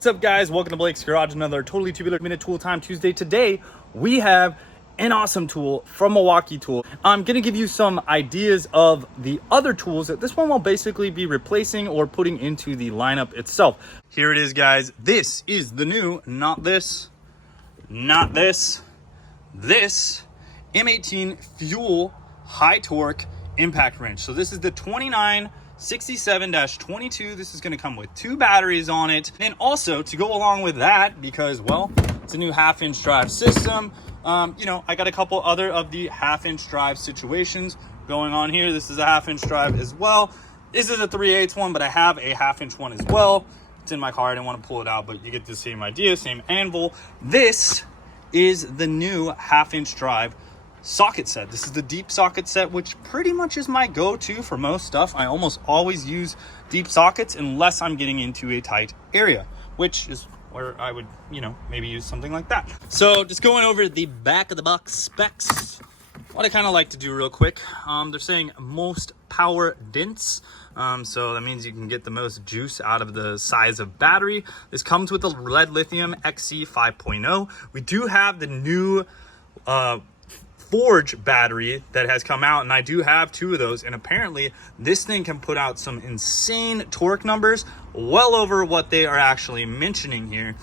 What's up, guys? Welcome to Blake's Garage, another totally tubular minute tool time Tuesday. Today we have an awesome tool from Milwaukee Tool. I'm gonna give you some ideas of the other tools that this one will basically be replacing or putting into the lineup itself. Here it is, guys. This is the new, not this M18 FUEL high torque impact wrench. So this is the 2967-22. This is going to come with 2 batteries on it. And also to go along with that, because, well, it's a new half-inch drive system. You know, I got a couple other of the half-inch drive situations going on here. This is a half-inch drive as well. This is a 3/8 one, but I have a half-inch one as well. It's in my car. I didn't want to pull it out, but you get the same idea, same anvil. This is the new half-inch drive socket set. This is the deep socket set, which pretty much is my go-to for most stuff. I almost always use deep sockets unless I'm getting into a tight area, which is where I would, you know, maybe use something like that. So just going over the back of the box specs, what I kind of like to do real quick, they're saying most power dense. So that means you can get the most juice out of the size of battery. This comes with the REDLITHIUM XC5.0. We do have the new Forge battery that has come out, and I do have 2 of those, and apparently this thing can put out some insane torque numbers, well over what they are actually mentioning here.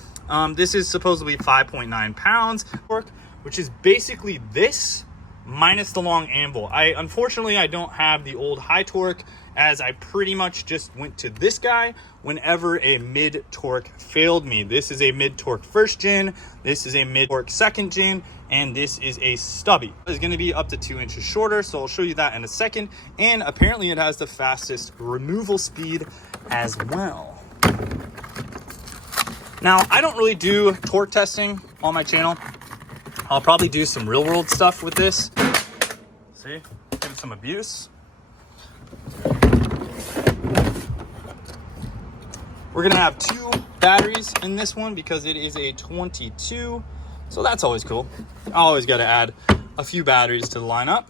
This is supposedly 5.9 pounds torque, which is basically this minus the long anvil. Unfortunately I don't have the old high torque, as I pretty much just went to this guy whenever a mid torque failed me. This is a mid torque 1st gen, this is a mid torque 2nd gen, and this is a stubby. It's going to be up to 2 inches shorter, so I'll show you that in a second. And apparently it has the fastest removal speed as well. Now, I don't really do torque testing on my channel. I'll probably do some real world stuff with this. See, give it some abuse. We're gonna have 2 batteries in this one because it is a 22. So that's always cool. I always got to add a few batteries to the lineup.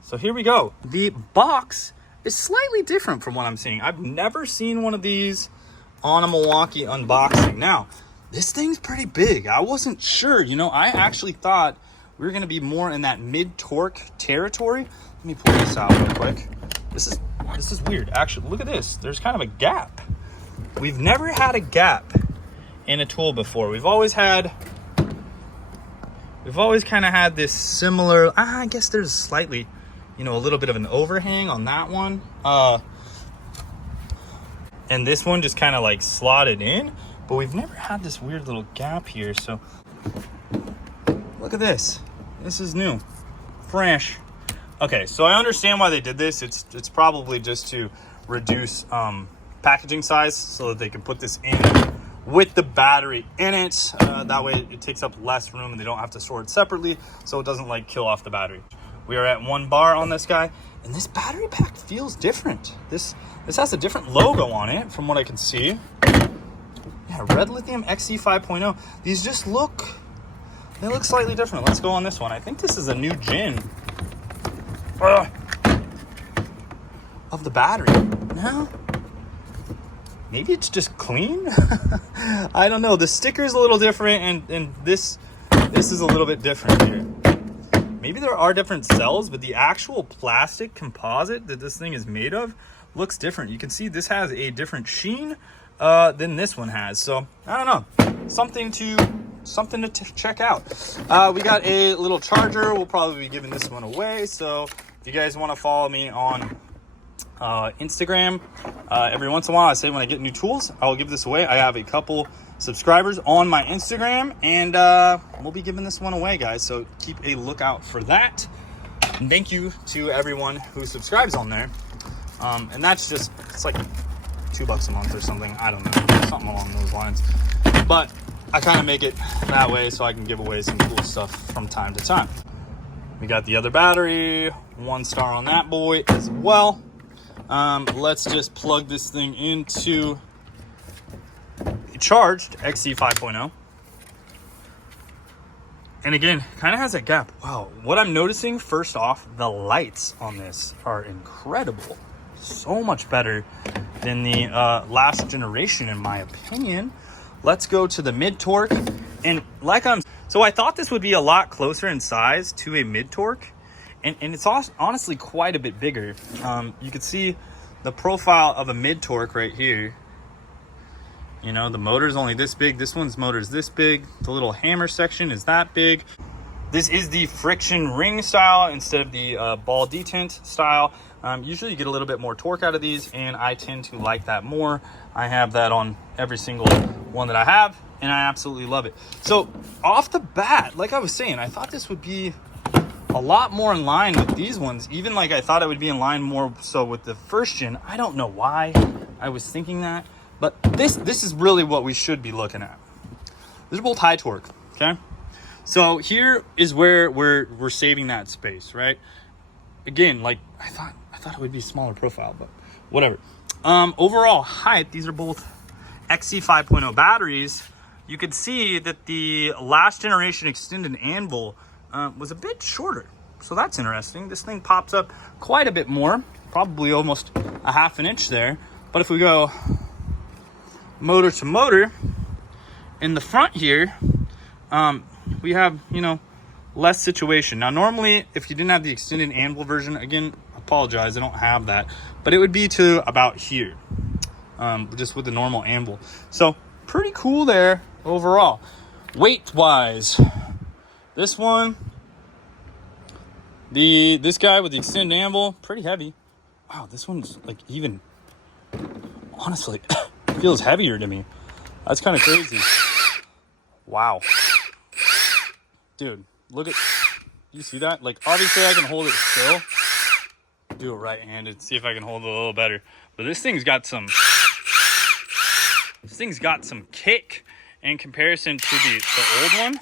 So here we go. The box is slightly different from what I'm seeing. I've never seen one of these on a Milwaukee unboxing. Now, this thing's pretty big. I wasn't sure. You know, I actually thought we were going to be more in that mid-torque territory. Let me pull this out real quick. This is weird. Actually, look at this. There's kind of a gap. We've never had a gap in a tool before. We've always kind of had this similar, I guess there's slightly, you know, a little bit of an overhang on that one. And this one just kind of like slotted in, but we've never had this weird little gap here. So look at this. This is new, fresh. Okay, so I understand why they did this. It's probably just to reduce packaging size so that they can put this in with the battery in it. That way it takes up less room and they don't have to store it separately, so it doesn't like kill off the battery. We are at 1 bar on this guy, and this battery pack feels different. This has a different logo on it from what I can see. Yeah, REDLITHIUM XC5.0. These just look slightly different. Let's go on this one. I think this is a new gen of the battery. No? Maybe it's just clean. I don't know. The sticker's a little different, and this is a little bit different here. Maybe there are different cells, but the actual plastic composite that this thing is made of looks different. You can see this has a different sheen than this one has. So I don't know. Something to check out. We got a little charger. We'll probably be giving this one away. So if you guys want to follow me on Instagram, every once in a while I say when I get new tools I'll give this away. I have a couple subscribers on my Instagram, and we'll be giving this one away, guys, so keep a lookout for that. And thank you to everyone who subscribes on there, and that's just, it's like $2 a month or something. I don't know, something along those lines, but I kind of make it that way so I can give away some cool stuff from time to time. We got the other battery, 1 star on that boy as well. Let's just plug this thing into a charged XC5.0. And again, kind of has a gap. Wow, what I'm noticing, first off, the lights on this are incredible. So much better than the last generation, in my opinion. let's go to the mid torque. And so I thought this would be a lot closer in size to a mid torque, and it's honestly quite a bit bigger. You can see the profile of a mid torque right here. You know, the motor's only this big. This one's motor's this big. The little hammer section is that big. This is the friction ring style instead of the ball detent style. Usually you get a little bit more torque out of these, and I tend to like that more. I have that on every single one that I have, and I absolutely love it. So off the bat, like I was saying, I thought this would be a lot more in line with these ones. Even like I thought it would be in line more so with the first gen. I don't know why I was thinking that. But this is really what we should be looking at. These are both high torque, okay? So here is where we're saving that space, right? Again, like I thought it would be smaller profile, but whatever. Overall height, these are both XC5.0 batteries. You could see that the last generation extended anvil was a bit shorter. So that's interesting. This thing pops up quite a bit more, probably almost a ½ inch there. But if we go motor to motor in the front here, we have, you know, less situation. Now normally if you didn't have the extended anvil version, again, apologize, I don't have that, but it would be to about here, just with the normal anvil. So pretty cool there overall. Weight wise, this one, this guy with the extended anvil, pretty heavy. Wow, this one's like even, honestly, feels heavier to me. That's kind of crazy. Wow. Dude, look at, you see that? Like, obviously I can hold it still. Do it right-handed, see if I can hold it a little better. But this thing's got some kick in comparison to the old one.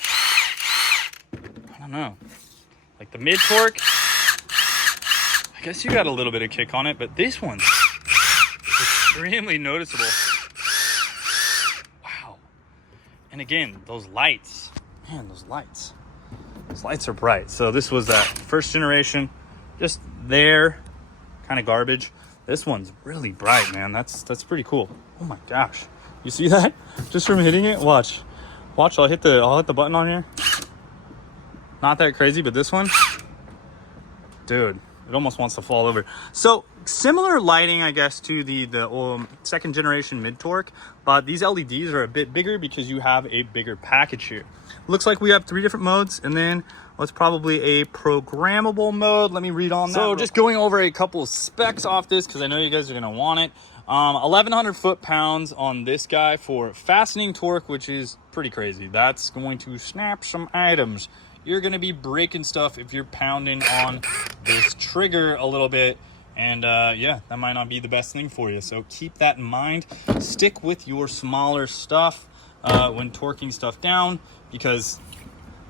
I don't know. Like the mid torque, I guess you got a little bit of kick on it, but this one's extremely noticeable. Wow. And again, those lights, man, those lights are bright. So this was that first generation, just there, kind of garbage. This one's really bright, man. That's pretty cool. Oh my gosh, you see that? Just from hitting it. Watch. I'll hit the button on here. Not that crazy, but this one, dude, it almost wants to fall over. So similar lighting, I guess, to the second generation mid torque, but these LEDs are a bit bigger because you have a bigger package here. Looks like we have 3 different modes, and then what's probably a programmable mode. Let me read on that. So just going over a couple of specs off this, because I know you guys are going to want it. 1,100 foot-pounds on this guy for fastening torque, which is pretty crazy. That's going to snap some items. You're going to be breaking stuff if you're pounding on this trigger a little bit. And yeah, that might not be the best thing for you. So keep that in mind. Stick with your smaller stuff when torquing stuff down, because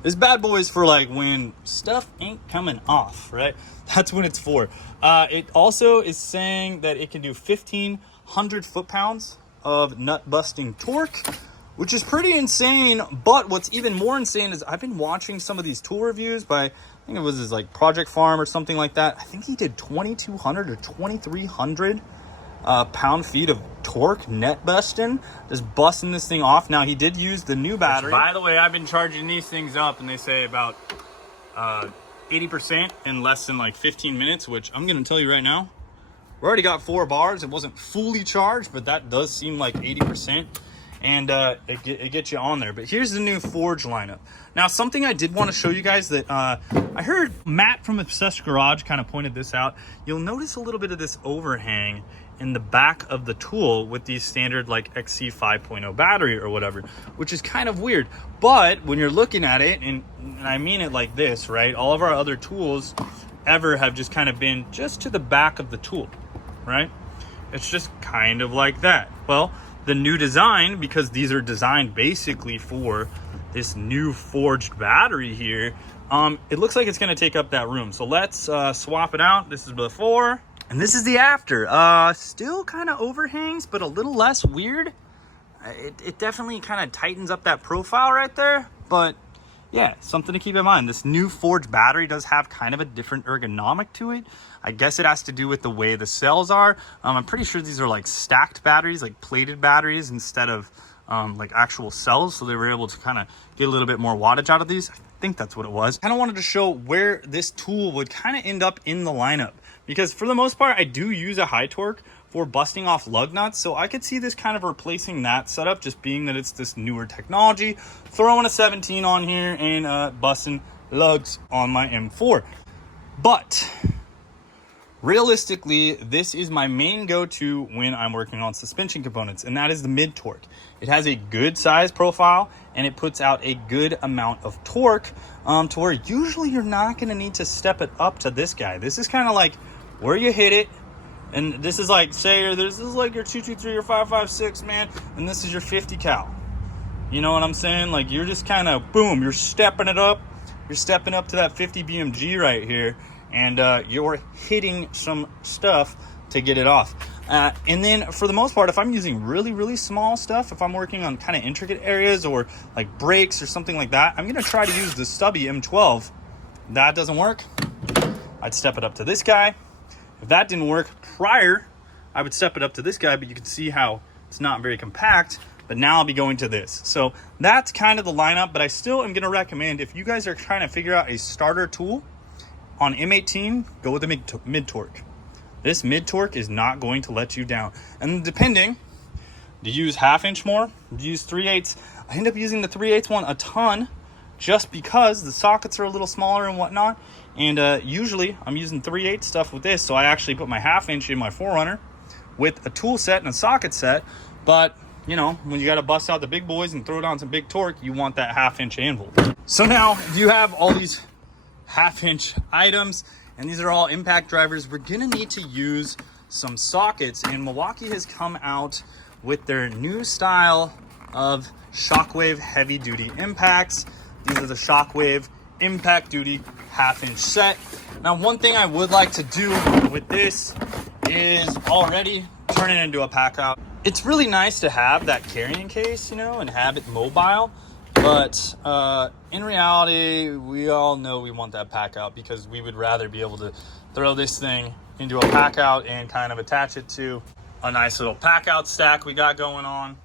this bad boy is for like when stuff ain't coming off, right? That's when it's for. It also is saying that it can do 1,500 foot-pounds of nut-busting torque, which is pretty insane. But what's even more insane is I've been watching some of these tool reviews by, I think it was his like Project Farm or something like that. I think he did 2,200 or 2,300 pound-feet of torque net busting, just busting this thing off. Now he did use the new battery. By the way, I've been charging these things up, and they say about 80% in less than like 15 minutes, which I'm gonna tell you right now, we already got 4 bars. It wasn't fully charged, but that does seem like 80%. And it gets you on there. But here's the new Forge lineup. Now, something I did want to show you guys that I heard Matt from Obsessed Garage kind of pointed this out. You'll notice a little bit of this overhang in the back of the tool with these standard like XC5.0 battery or whatever, which is kind of weird. But when you're looking at it, and I mean it like this, right? All of our other tools ever have just kind of been just to the back of the tool, right? It's just kind of like that. Well, the new design, because these are designed basically for this new forged battery here, it looks like it's going to take up that room. So let's swap it out. This is before and this is the after. Still kind of overhangs, but a little less weird. It definitely kind of tightens up that profile right there. But yeah, something to keep in mind. This new forged battery does have kind of a different ergonomic to it. I guess it has to do with the way the cells are. I'm pretty sure these are like stacked batteries, like plated batteries, instead of like actual cells, so they were able to kind of get a little bit more wattage out of these. I think that's what it was. Kind of wanted to show where this tool would kind of end up in the lineup, because for the most part I do use a high torque for busting off lug nuts, so I could see this kind of replacing that setup, just being that it's this newer technology, throwing a 17 on here and busting lugs on my M4. But realistically, this is my main go-to when I'm working on suspension components, and that is the mid torque. It has a good size profile and it puts out a good amount of torque to where usually you're not going to need to step it up to this guy. This is kind of like where you hit it, and this is like, say, this is like your 223 or 556, man, and this is your 50 cal. You know what I'm saying? Like, you're just kind of, boom, you're stepping it up. You're stepping up to that 50 BMG right here, and you're hitting some stuff to get it off. And then for the most part, if I'm using really, really small stuff, if I'm working on kind of intricate areas or like brakes or something like that, I'm going to try to use the stubby M12. If that doesn't work, I'd step it up to this guy. If that didn't work prior, I would step it up to this guy, but you can see how it's not very compact. But now I'll be going to this. So that's kind of the lineup, but I still am going to recommend, if you guys are trying to figure out a starter tool on M18, go with the mid torque. This mid torque is not going to let you down. And depending, do you use 1/2 inch more? Do you use 3/8? I end up using the 3/8 one a ton, just because the sockets are a little smaller and whatnot. And usually I'm using 3/8 stuff with this, so I actually put my 1/2 inch in my Forerunner with a tool set and a socket set. But you know, when you got to bust out the big boys and throw down some big torque, you want that 1/2 inch anvil. So now, if you have all these 1/2 inch items, and these are all impact drivers, we're gonna need to use some sockets. And Milwaukee has come out with their new style of Shockwave heavy duty impacts. These are the Shockwave impact duty 1/2 inch set. Now, one thing I would like to do with this is already turn it into a pack out. It's really nice to have that carrying case, you know, and have it mobile. But in reality, we all know we want that pack out, because we would rather be able to throw this thing into a pack out and kind of attach it to a nice little pack out stack we got going on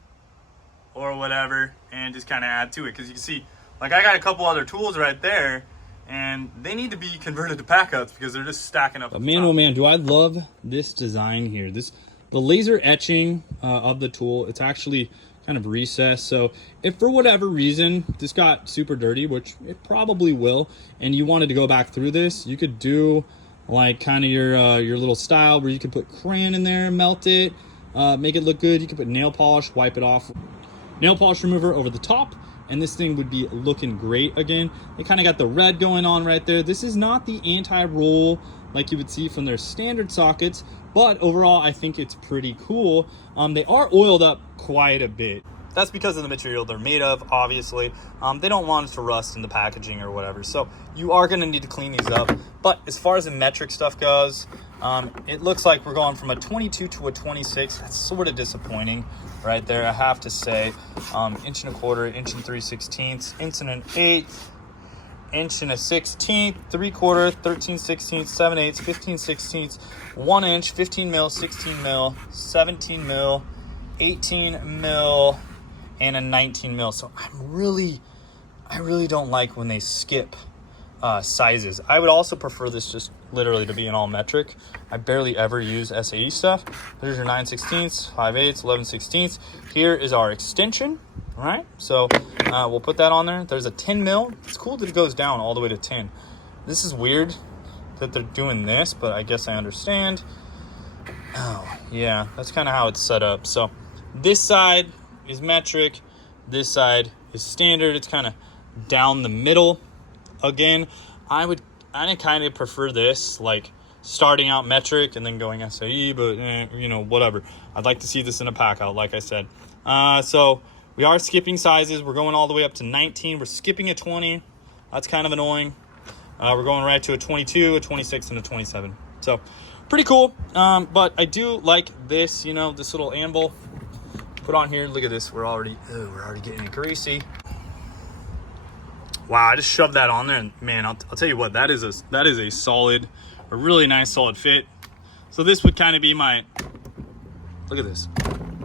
or whatever, and just kind of add to it. Because you can see, like, I got a couple other tools right there, and they need to be converted to pack outs because they're just stacking up. But man, oh man, do I love this design here. The laser etching of the tool, it's actually kind of recessed. So if for whatever reason this got super dirty, which it probably will, and you wanted to go back through this, you could do like kind of your little style where you could put crayon in there, melt it, make it look good. You could put nail polish, wipe it off, nail polish remover over the top, and this thing would be looking great again. They kind of got the red going on right there. This is not the anti-roll like you would see from their standard sockets, but overall I think it's pretty cool. They are oiled up quite a bit. That's because of the material they're made of, obviously. They don't want it to rust in the packaging or whatever, so you are going to need to clean these up. But as far as the metric stuff goes, it looks like we're going from a 22 to a 26. That's sort of disappointing right there, I have to say. 1 1/4 inch, 1 3/16, 1 1/8, 1 1/16, 3/4, 13/16, 7/8, 15/16, 1 inch, 15 mil, 16 mil, 17 mil, 18 mil, and a 19 mil. So I really don't like when they skip sizes. I would also prefer this just literally to be an all metric. I barely ever use SAE stuff. There's your 9/16, 5/8, 11/16. Here is our extension. All right, so we'll put that on there. There's a 10 mil. It's cool that it goes down all the way to 10. This is weird that they're doing this, but I guess I understand. Oh, yeah, that's kind of how it's set up. So this side is metric. This side is standard. It's kind of down the middle. Again, I kind of prefer this, like starting out metric and then going SAE, but you know, whatever. I'd like to see this in a pack out, like I said. So we are skipping sizes. We're going all the way up to 19. We're skipping a 20. That's kind of annoying. We're going right to a 22, a 26, and a 27. So pretty cool. But I do like this, you know, this little anvil put on here. Look at this. We're already getting it greasy. Wow, I just shoved that on there, and man, I'll tell you what, that is a solid, a really nice solid fit. So this would kind of be my, look at this.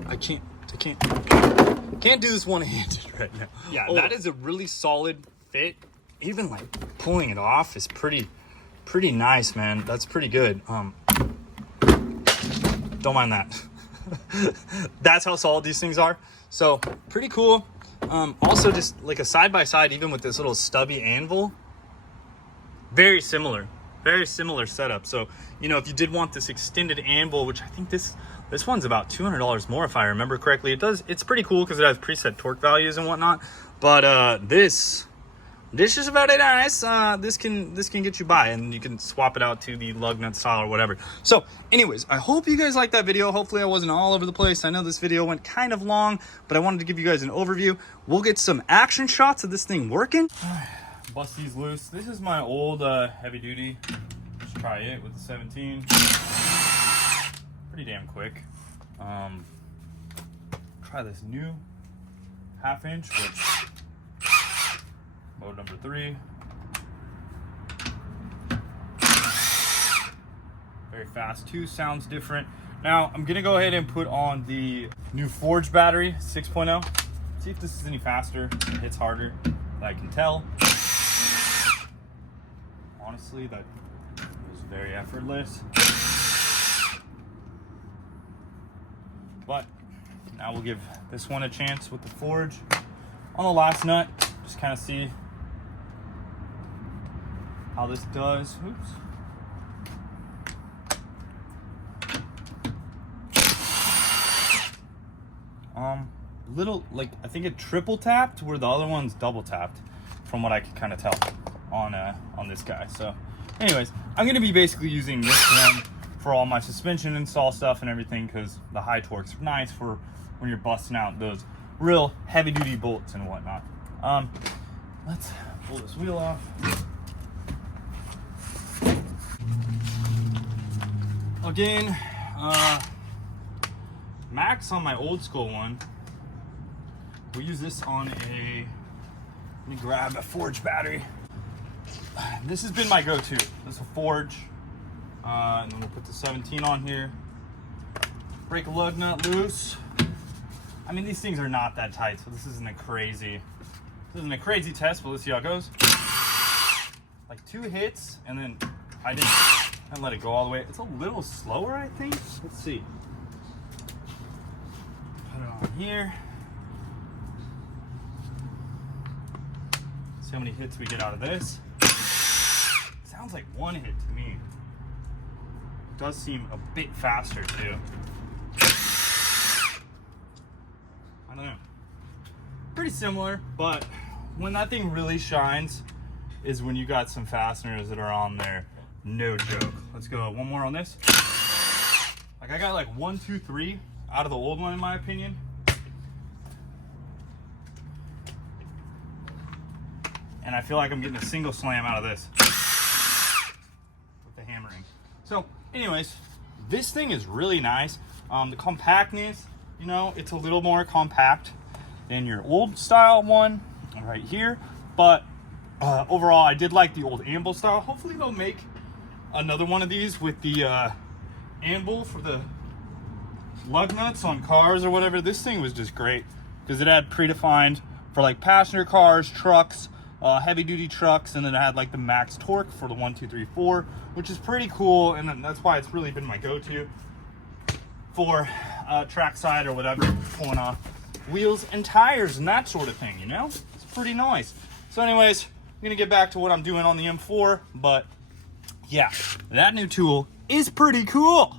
I can't Can't do this one-handed right now. Yeah, that is a really solid fit. Even like pulling it off is pretty nice, man. That's pretty good. Don't mind that. That's how solid these things are. So pretty cool. Also just like a side-by-side, even with this little stubby anvil, very similar setup. So, you know, if you did want this extended anvil, which I think this one's about $200 more if I remember correctly. It's pretty cool because it has preset torque values and whatnot. But this is very nice. This can get you by, and you can swap it out to the lug nut style or whatever. So anyways, I hope you guys liked that video. Hopefully I wasn't all over the place. I know this video went kind of long, but I wanted to give you guys an overview. We'll get some action shots of this thing working. Bust these loose. This is my old heavy duty. Let's try it with the 17. Pretty damn quick. Try this new 1/2 inch, which mode number 3. Very fast too, sounds different. Now I'm gonna go ahead and put on the new Forge battery 6.0. See if this is any faster. It hits harder, I can tell. Honestly, that was very effortless. But now we'll give this one a chance with the Forge on the last nut. Just kind of see how this does. Oops. Little, like, I think it triple tapped where the other one's double tapped, from what I could kind of tell on this guy. So anyways, I'm going to be basically using this one for all my suspension install stuff and everything, because the high torque's nice for when you're busting out those real heavy duty bolts and whatnot. Let's pull this wheel off. Again, max on my old school one. We'll use this on a, let me grab a Forge battery. This has been my go-to. This is a Forge. And then we'll put the 17 on here. Break a lug nut loose. I mean, these things are not that tight, so this isn't a crazy test, but let's see how it goes. Like 2 hits, and then I didn't let it go all the way. It's a little slower, I think. Let's see. Put it on here. See how many hits we get out of this. Sounds like 1 hit to me. It does seem a bit faster too. I don't know. Pretty similar, but when that thing really shines is when you got some fasteners that are on there. No joke. Let's go one more on this. Like, I got like 1, 2, 3 out of the old one in my opinion. And I feel like I'm getting a single slam out of this with the hammering. So anyways, this thing is really nice. The compactness, you know, it's a little more compact than your old style one right here. But overall, I did like the old anvil style. Hopefully they'll make another one of these with the anvil for the lug nuts on cars or whatever. This thing was just great because it had predefined for like passenger cars, trucks, heavy duty trucks, and then it had like the max torque for the 1, 2, 3, 4, which is pretty cool. And then that's why it's really been my go-to for trackside or whatever, pulling off wheels and tires and that sort of thing, you know? It's pretty nice. So anyways, I'm gonna get back to what I'm doing on the M4, but yeah, that new tool is pretty cool.